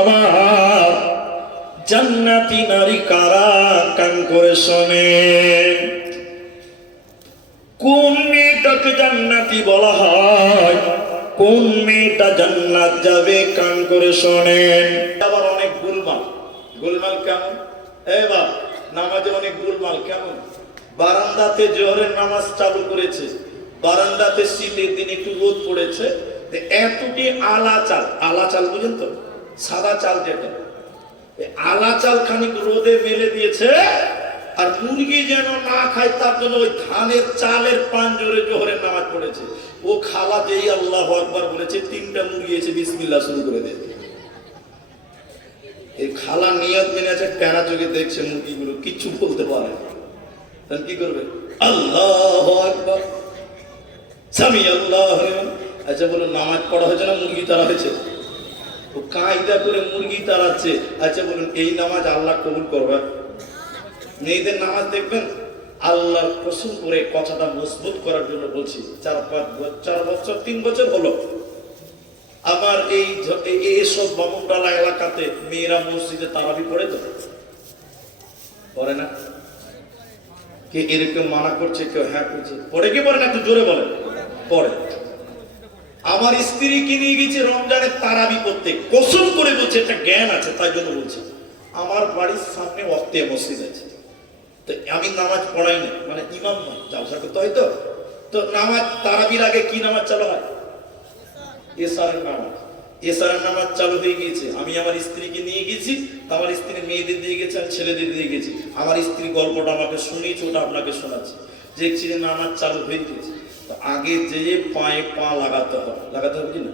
আমার জান্নাতি নারী কারা কান করে শোনে। কোন মেয়েটাকে জান্নাতি বলা হয়, কোন মেয়েটা জান্নাত যাবে, কান করে শোনেন। আবার অনেক গোলমাল। গোলমাল কেমন? এবার নামাজে অনেক গোলমাল কেমন? বারান্দাতে জোহরের নামাজ চালু করেছে, বারান্দাতে শীতের দিন একটু রোদ পড়েছে, এতটি আলা চাল, আলা চাল বুঝেন তো, সাদা চাল যেটা, আলা চাল খানিক রোদে মেলে দিয়েছে, আর মুরগি যেন না খায় তার জন্য ওই ধানের চালের পাঞ্জরে জোহরের নামাজ পড়েছে। ও খালা যেই আল্লাহু আকবার বলেছে, তিনটা মুরগি এসে বিসমিল্লাহ শুরু করে দিয়েছে। এই খালা নিয়ত মেনে আছে, প্যারা চোখে দেখছে মুরগিগুলো, কিচ্ছু বলতে পারে না। তখন কি করবে? আল্লাহু আকবার, সামি আল্লাহু আকবার। আচ্ছা বলুন, নামাজ পড়া হয়েছে না মুরগি তারা হয়েছে? ও কায়দা করে মুরগি তাড়াচ্ছে। আচ্ছা বলুন, এই নামাজ আল্লাহ কবুল করবে? মেয়েদের নামাজ দেখবেন, আল্লাহর কসম করে কথাটা মজবুত করার জন্য বলছি, 4 বছর 3 বছর হলো আমার এইসব বামুনডালা এলাকাতে মেয়েরা মসজিদে তারাবি পড়ে তো পড়ে না? কে এরকম মানা করছে, কেউ হ্যাঁ করছে, পড়ে কি পড়ে না? একটু জোরে বলে। পড়ে। আমার স্ত্রীকে নিয়ে গেছে রমজানের তারাবি পড়তে, কসম করে বলছে, একটা জ্ঞান আছে তাই জন্য বলছে। আমার বাড়ির সামনে ওয়াক্তে মসজিদ আছে, তো আমি নামাজ পড়াই না, মানে ইমাম না, জালসা করতে হয় তো। তো নামাজ তারাবির আগে কি নামাজ চালু হয়? এশারের নামাজ। এশারের নামাজ চালু হয়ে গিয়েছে, আমি আমার স্ত্রীকে নিয়ে গেছি, আমার স্ত্রী মেয়েদের দিয়ে গেছে আর ছেলেদের দিয়ে গেছি। আমার স্ত্রী গল্পটা আমাকে শুনিয়েছে, ওটা আপনাকে শোনাচ্ছি। দেখছি যে নামাজ চালু হয়ে গিয়েছে, তো আগে যে পায়ে পা লাগাতে হবে, লাগাতে হবে কিনা?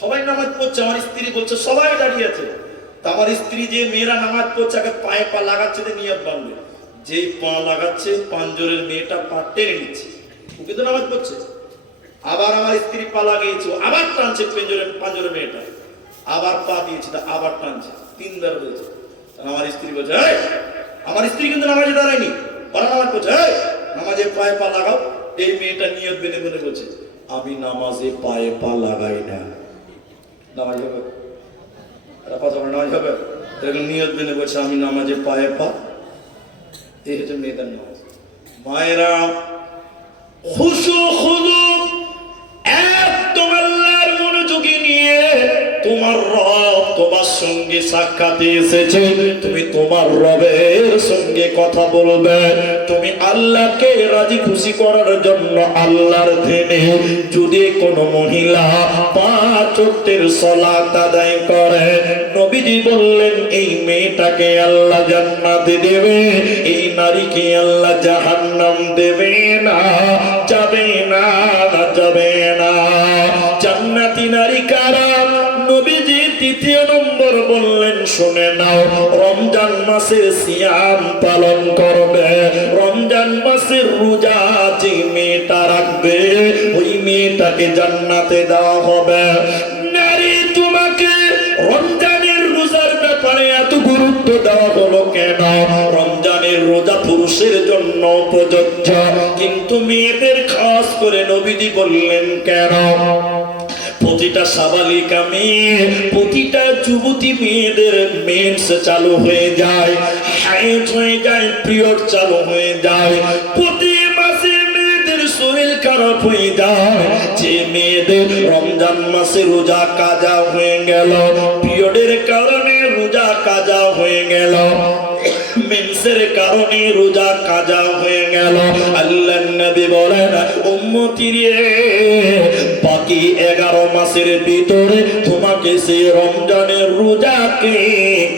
সবাই নামাজ পড়ছে, আমার স্ত্রী বলছে সবাই দাঁড়িয়ে আছে, তা আমার স্ত্রী যে মেয়েরা নামাজ পড়ছে আগে পায়ে পা লাগাচ্ছে, নিয়ত বাঁধবে। যেই পা লাগাচ্ছে, পাঞ্জরের মেয়েটা পা টেনে নিচ্ছে, ওকে তো নামাজ পড়ছে। আবার আমার স্ত্রী পা লাগিয়েছে, আবার টানছে পাঞ্জরের মেয়েটা, আবার পা দিয়েছে, আবার টানছে, 3বার হয়েছে। আমার স্ত্রী বলছে, আমার স্ত্রী কিন্তু নামাজে দাঁড়ায়নি, ওরা নামাজ পড়ছে, নামাজে পায়ে পা লাগাও। এই মেয়েটা নিয়ত বেঁধে বেঁধে বলছে, আমি নামাজে পায়ে পা লাগাই না। নামাজ হবে? কথা বলে নামাজ হবে? নিয়ত বেঁধে বলছে, আমি নামাজে পায়ে পা। এই হচ্ছে মেয়েদের নামাজ। মায়েরা, খুশু খুদু একদম আল্লাহর মনোযোগী নিয়ে, তোমার রব তোমার সঙ্গে সাক্ষাতে এসেছে, তুমি তোমার রবের সঙ্গে কথা বলবে। তুমি আল্লাহকে রাজি খুশি করার জন্য আল্লাহর ধ্যানে যদি কোনো মহিলা 5 ওয়াক্তের সালাত আদায় করে, নবীজি বললেন এই মেয়েটাকে আল্লাহ জান্নাতে দেবে, এই নারীকে আল্লাহ জাহান্নাম দেবে না, যাবে না, যাবে না। জান্নাতি নারী কারা? নবীজি 3 নম্বর বললেন, শুনে নাও, রমজান মাসের সিয়াম পালন করবে, রমজান মাসের রোজা যে মেয়েটা রাখবে, ওই মেয়েটাকে জান্নাতে দেওয়া হবে। নারী, তোমাকে রমজানের রোজার ব্যাপারে এত গুরুত্ব দেওয়া হলো কেন? রমজানের রোজা পুরুষের জন্য প্রযোজ্য, কিন্তু মেয়েদের খাস করে নবীজি বললেন কেন? প্রতিটা সাবালিকা মেয়ে, প্রতিটা যুবতী মেয়েদের মেন্স চালু হয়ে যায়, হাইজ হয়ে যায়, পিরিয়ড চালু হয়ে যায়, প্রতি মাসে মেয়েদের শরীর খারাপ হয়ে যায়। যে মেয়েদের রমজান মাসে রোজা কাজা হয়ে গেল, পিরিয়ডের কারণে রোজা কাজা হয়ে গেল, মেন্সের কারণে রোজা কাজা হয়ে গেল, আল্লাহর নবী বলেন, উম্মতি রে, বাকি 11 মাসের ভিতরে তোমাকে সেই রমজানের রোজাকে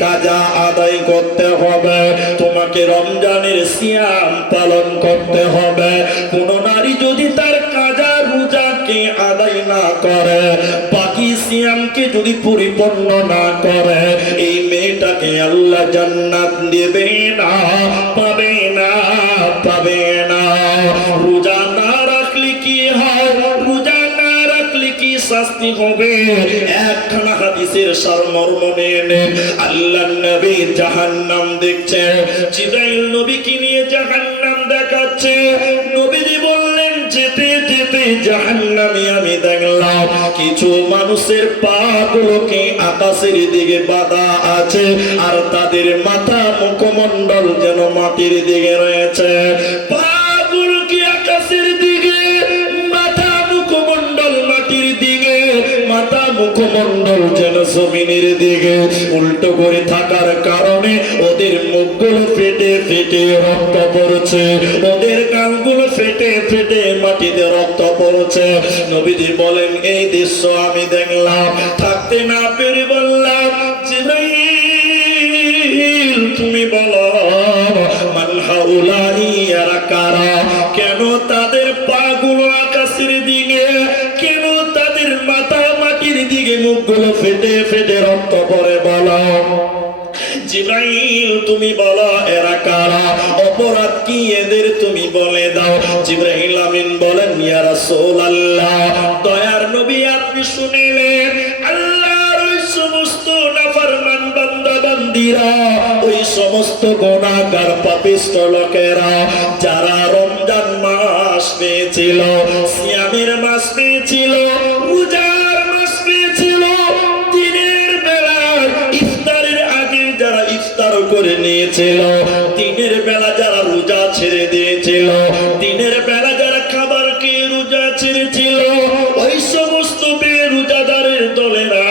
কাজা আদায় করতে হবে, তোমাকে রমজানের সিয়াম পালন করতে হবে। কোন নারী যদি তার কাজা রোজাকে আদায় না করে, বাকি সিয়ামকে যদি পরিপূর্ণ না করে, এই মেয়েটাকে আল্লাহ জান্নাত দেবে না, পাবে না, পাবে না। রোজা না রাখলে কি হয়? রোজা না রাখলে কি শাস্তি হবে? একখানা হাদিসের সারমর্ম নিয়ে নেন। আল্লাহর নবী জাহান্নাম দেখছে, জিবরাইল নবীকে নিয়ে জাহান্নাম দেখাচ্ছে। নবীজি বললেন, যেতে যেতে জাহান্নামে আমি দেখলাম কিছু মানুষের পা গুলোকে আকাশের দিকে বাঁধা আছে আর তাদের মাথা মুখমণ্ডল যেন মাটির দিকে রয়েছে। পা গুলোকে আকাশের দিকে, মাথা মুখমণ্ডল মাটির দিকে, মাথা মুখমণ্ডল যেন জমিনের দিকে উল্টো করে থাকার কারণে ওদের মুখগুলো ফেটে ফেটে রক্ত পড়ছে, ওদের কানগুলো ফেটে ফেটে মাটিতে রক্ত পড়ছে। নবীজি বলেন এই দৃশ্য আমি দেখলাম, থাকতে না পেরে বললাম জিবরাইল তুমি বলো মান হাউলাই এরা কারা, কেন তাদের পা গুলো আকাশের দিকে, কেন তাদের মাথা মাটির দিকে, মুখগুলো ফেটে ফেটে রক্ত পড়ে বলো। জিবরাইল তুমি বলো এরা কারা, অপরাধ কি এদের তুমি বলে দাও। জিবরাইল আমিন বলেন ইয়া রাসূলুল্লাহ, দয়ার নবী আপনি শুনিলেন আল্লাহর ওই সমস্ত নাফরমান বান্দা বান্দীরা, ওই সমস্ত গুনাহগার পাপিষ্ঠ লোকেরা যারা রমজান মাস পেয়েছিল, সিয়ামের মাস পেয়েছিল, রোজার মাস পেয়েছিল, দিনের বেলা ইফতারের আগে যারা ইফতার করে নিয়েছিল, দিনের বেলা যারা রোজা ছেড়ে দিয়েছিল, দিনের বেলা যারা খাবার খেয়ে রোজা ছেড়েছিল, ওই সমস্ত বেরোজাদারের দলেরা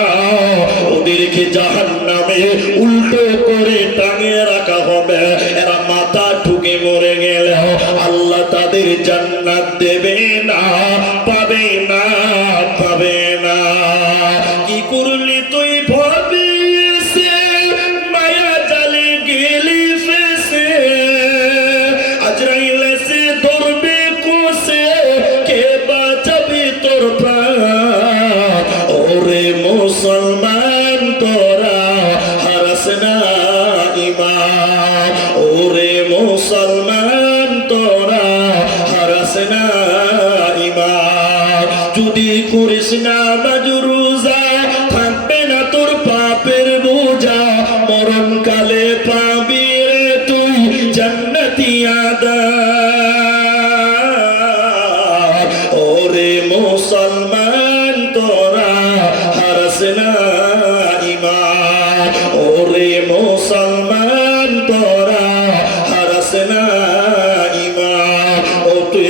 ওদেরকে জাহান্নামে উল্টো করে টাঙিয়ে রাখা হবে। এরা মাথা ঠুকে মরে গেল আল্লাহ তাদের জান্নাত দেবে না, পাবে না, পাবে না। কি করলি তুই ভাবি এসে মায়া জালে গেলি ফেসে, আজরাইল এসে ধরবে কোসে, কে বাঁচাবে তোর প্রাণ। ওরে মুসলমান তোরা হারাস না ঈমান, ওরে মুসলমান তোরা হারাস না ঈমান। যদি করিস না নামাজ রোজা থাকবে না তোর পাপের বোঝা, মরণকালে পাবি রে তুই জান্নাতি আদাব। ওরে মুসলমান তোরা হারাস না ঈমান, ওরে মুসলমান তোরা হারাস না ঈমান। ওতে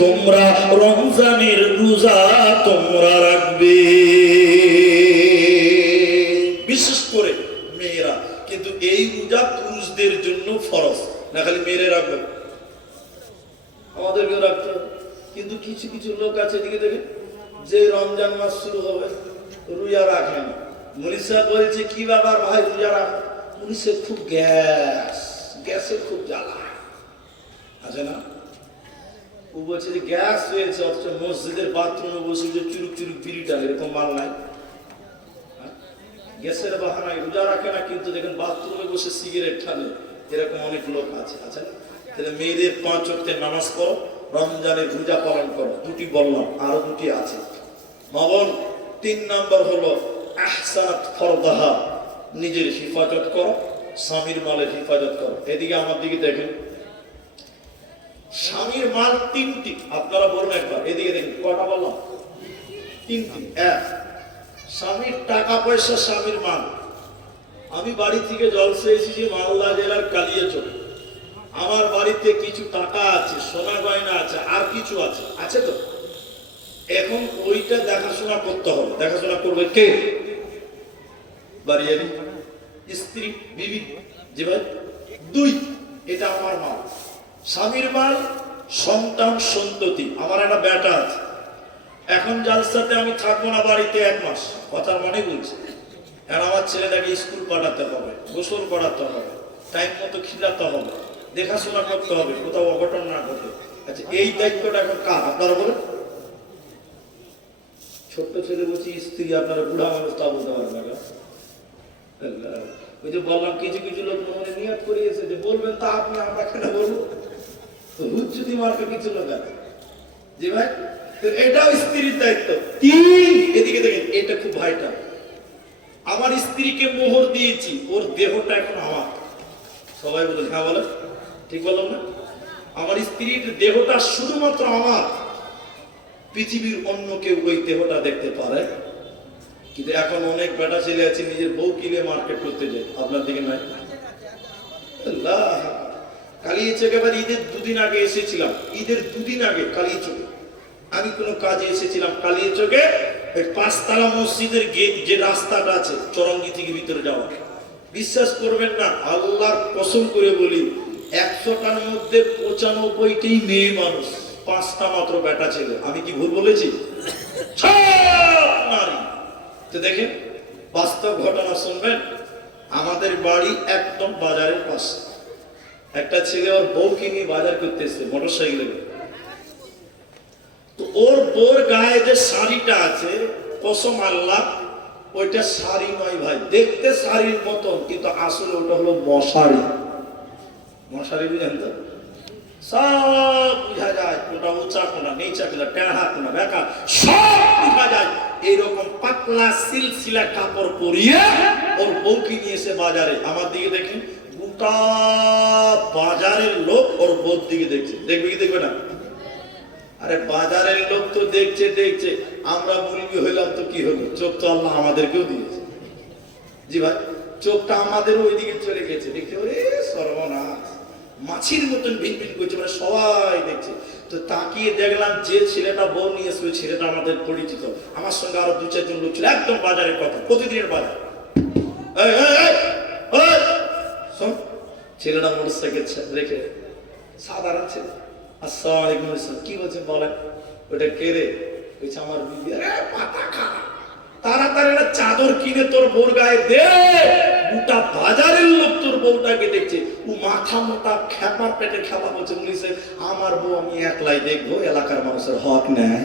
তোমরা রমজানের রোজা তোমরা রাখবে, বিশেষ করে মেয়েরা। কিন্তু এই রোজা পুরুষদের জন্য ফরজ, না খালি মেয়েরা রাখবে, আমাদেরকেও রাখতে হবে। কিন্তু কিছু কিছু লোক আছে এদিকে দেখে, যে রমজান মাস শুরু হবে রোজা রাখে না। মনীষা বলছে কি ব্যাপার ভাই রোজা রাখ, মনীষের খুব গ্যাসের খুব জ্বালা আছে না। ও বলছে যে গ্যাস হয়েছে, অথচ মসজিদের বাথরুমে বসে যে চুরুক চুরুক বিড়িটা, এরকম মাল নাই। গ্যাসের বাহানায় রোজা রাখে না, কিন্তু দেখেন বাথরুমে বসে সিগারেট টানে, এরকম অনেক লোক আছে। আচ্ছা, তাহলে মেয়েদের 5 ওয়াক্তের নামাজ পড়ো, রমজানের রোজা পালন করো। দুটি বললাম, আরো দুটি আছে মা বোন। 3 নম্বর হলো আহসানাত ফরদাহা, নিজের হিফাজত করো, স্বামীর মালের হিফাজত করো। এদিকে আমার দিকে দেখেন, স্বামীর মাল 3টি, আপনারা বলুন একবার, এদিকে দেখেন কটা বললাম? 3টি। এক, স্বামীর টাকা পয়সা, স্বামীর মাল। আমি বাড়ি থেকে জলসে এসেছি মালদা জেলার কালিয়াচক, আমার বাড়িতে কিছু টাকা আছে, সোনা গয়না আছে, আর কিছু আছে, আছে তো। এখন ওইটা দেখাশোনা করতে হবে। দেখাশোনা করবে কে? বাড়িয়ালি, স্ত্রী, বিবি। জি ভাই। 2, এটা আমার মাল, স্বামীর মাল, সন্তান সন্ততি। আমার একটা বেটা আছে, এখন জালসাতে আমি থাকবো না বাড়িতে 1 মাস, কথার মানে বলছি। এখন আমার ছেলেটাকে স্কুল পাঠাতে হবে, গোসল করাতে হবে, টাইম মতো খিলাতে হবে, দেখাশোনা করতে হবে, কোথাও অঘটন না ঘটে। আচ্ছা, এই দায়িত্বটা এখন কার? আপনারা বলেন। ছোট্ট ছেলে বলছি স্ত্রী, আপনারা বুড়া মানুষ তা বলতে পারেন না। ওই যে বললাম কিছু কিছু লোক মনে নিয়ত করিয়েছে যে বলবেন, তা আপনি আমরা কেন বলবো? হুজ্জুতি মার্কা কিছু লোক আছে। জি ভাই, এটাও স্ত্রীর দায়িত্ব। 3, এদিকে দেখেন, এটা খুব ভাইটাল। আমার স্ত্রীকে মোহর দিয়েছি, ওর দেহটা এখন আমার। সবাই বলে হ্যাঁ বলে, ঠিক বললাম না? আমার স্ত্রীর দেহটা শুধুমাত্র আমার, পৃথিবীর অন্য কেউ ওই দেহটা দেখতে পারে? কিন্তু এখন অনেক বেটা ছেলে আছে নিজের বউ কিনে মার্কেট করতে যায়, আপনার দিকে নাই? আল্লাহ, কালিয়াচকে এবার ঈদের দুদিন আগে এসেছিলাম, ঈদের দুদিন আগে কালিয়াচকে আমি কোনো কাজে এসেছিলাম। কালিয়াচকে পাঁচতলা মসজিদের গেট যে রাস্তাটা আছে চরঙ্গি থেকে ভিতরে যাওয়া, বিশ্বাস করবেন না, আল্লাহর কসম করে বলি 100টার মধ্যে 95টাই মেয়ে মানুষ, 5টা মাত্র বেটা ছেলে। আমি কি ভুল বলেছি? সব নারী। তো দেখেন বাস্তব ঘটনা শুনবেন। আমাদের বাড়ি একদম বাজারের পাশে। একটা ছেলে ওর বউকে নিয়ে বাজার করতে এসেছে মোটরসাইকেলে। তো ওর বউর গায়ে যে শাড়িটা আছে, কসম আল্লাহ, ওইটা শাড়ি নয় ভাই, দেখতে শাড়ির মতন, কিন্তু আসলে ওটা হলো মশারি। মশারি বুঝেন তো? সব বুঝা যায়, কোনটা উঁচা কোনটা নিচা, কোনটা টেঁড়া কোনটা বেঁকা, সব বুঝা যায়। এইরকম পাতলা সিলসিলা কাপড় পরিয়ে ওর বউকে নিয়ে এসে বাজারে। আমার দিকে দেখেন, গোটা বাজারের লোক ওর বউর দিকে দেখছে। দেখবে কি দেখবে না? আরে বাজারের লোক তো দেখছে দেখছে, আমরা মুরগি হইলাম তো কি হলো? চোখ তো আল্লাহ আমাদেরকেও দিয়েছে। জি ভাই, চোখটা আমাদের ওইদিকে চলে গেছে। দেখছে ওরে সর্বনাশ, মাছির মতন ভিন ভিন করছে, মানে সবাই দেখছে। তো তাকিয়ে দেখলাম যে ছেলেটা বউ নিয়ে এসে, ছেলেটা আমাদের পরিচিত। আমার সঙ্গে আরো 2-4 জন লোক ছিল, একদম বাজারের কথা, প্রতিদিনের বাজার। শোন, ছেলেটা মোটরসাইকেল রেখে, সাধারণ ছেলে, আসসালামু আলাইকুম, কি বলছেন বলেন? ওটা কে রে? বলছে আমার বিবি। আরে পাতা খা, তাড়াতাড়ি একটা চাদর কিনে তোর বউর গায়ে দে। গোটা বাজারের লোক তোর বউটাকে দেখছে। ও মাথা মোটা খেপার পেটে খেপা বলছে, বলিছে আমার বউ আমি একলাই দেখবো, এলাকার মানুষের হক নেয়।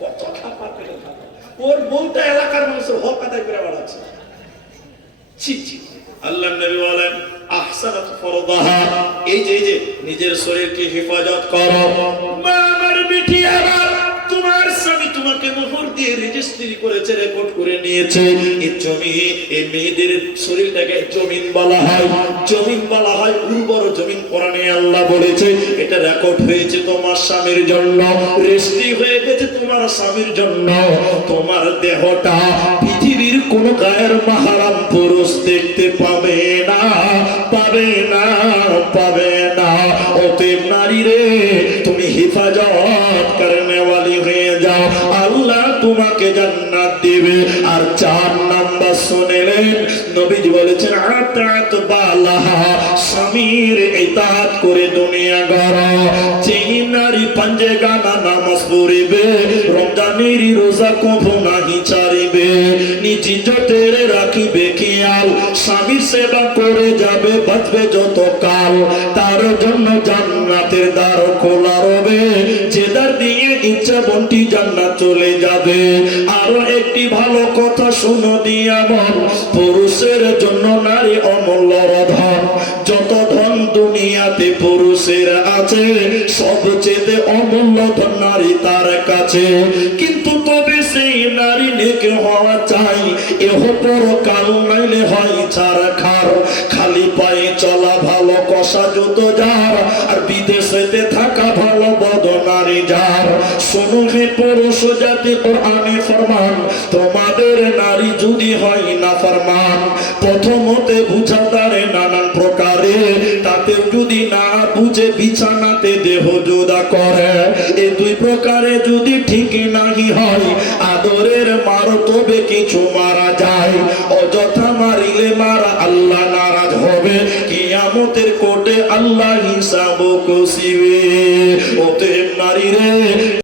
কত খেপার পেটে খেপা, ওর বউটা এলাকার মানুষের হক আদায় করে বেড়াচ্ছে। ছি ছি। আল্লাহ নবী বলেন আহসানাত ফরদাহা, এই যে নিজের শরীরকে হেফাজত করো। মা আমার বিটিয়ারা, তোমার স্বামী তোমাকে মোহর দিয়ে রেজিস্ট্রি করেছে, রেকর্ড করে নিয়েছে। এই জমি, এই মেয়েদের শরীরটাকে জমিন বলা হয়। জমিন বলা হয় উর্বর জমিন। কোরআনে আল্লাহ বলেছে এটা রেকর্ড হয়েছে তোমার স্বামীর জন্য, রেজিস্ট্রি হয়ে গেছে তোমার স্বামীর জন্য। তোমার দেহটা পৃথিবীর কোন গায়ের মাহরাম পুরুষ দেখতে পাবে না, পাবে না, পাবে না। অতএব নারী রে, তুমি হেফাজত করনে ওয়ালি হয়ে যাও, আল্লাহ তোমাকে জান্নাত দিবে। আর 4 নাম্বার শুনলেন, নবীজি বলেছেন আতাত বালাহা, স্বামীর ইতাআত করে দুনিয়া গড়ো। যেই নারী পাঞ্জে গানা নামাজ পড়িবে, রমজানের রোজা কভু নাহি ছাড়িবে, নিজ ইজ্জতের রাখিবে খেয়াল, স্বামীর সেবা করে যাবে, বাঁচবে যত কাল, তার জন্য জান্নাতের দ্বার খোলা রবে। যে দ্বার দিয়ে ইচ্ছা বন্টি জান্নাত চলে যাবে। আরো একটি ভালো কথা শুনো দিয়া বল, পুরুষের জন্য নারী অমূল্য ধন। যত ধন দুনিয়াতে পুরুষের আছে, সবচেয়ে অমূল্য ধন নারী তার কাছে। কিন্তু তবে সেই নারী নেক হওয়া চাই, এহ পরকাল নাইলে হয় ছাড় খার। খালি পায়ে চলা ভালো, কষা জুতো যার, আর বিদেশেতে থাকা ভালো বদ নারী যার। শোনো হে পুরুষ জাতি, কোরআনে ফরমান, তোমাদের নারী যদি হয় না ফরমান, প্রথমতে বুঝাতারে নানান প্রকারে, তাতে যদি না বুঝে বিছানাতে দেহ জুদা করে। এই 2 প্রকারে যদি ঠিক নাহি হয়, আদরের মার তবে কিছু মারা যায়। অযথা মারিলে মারা আল্লাহ নারাজ হবে, কিয়ামতের কোর্টে আল্লাহ হিসাব কষিবে। অতএব নারী রে,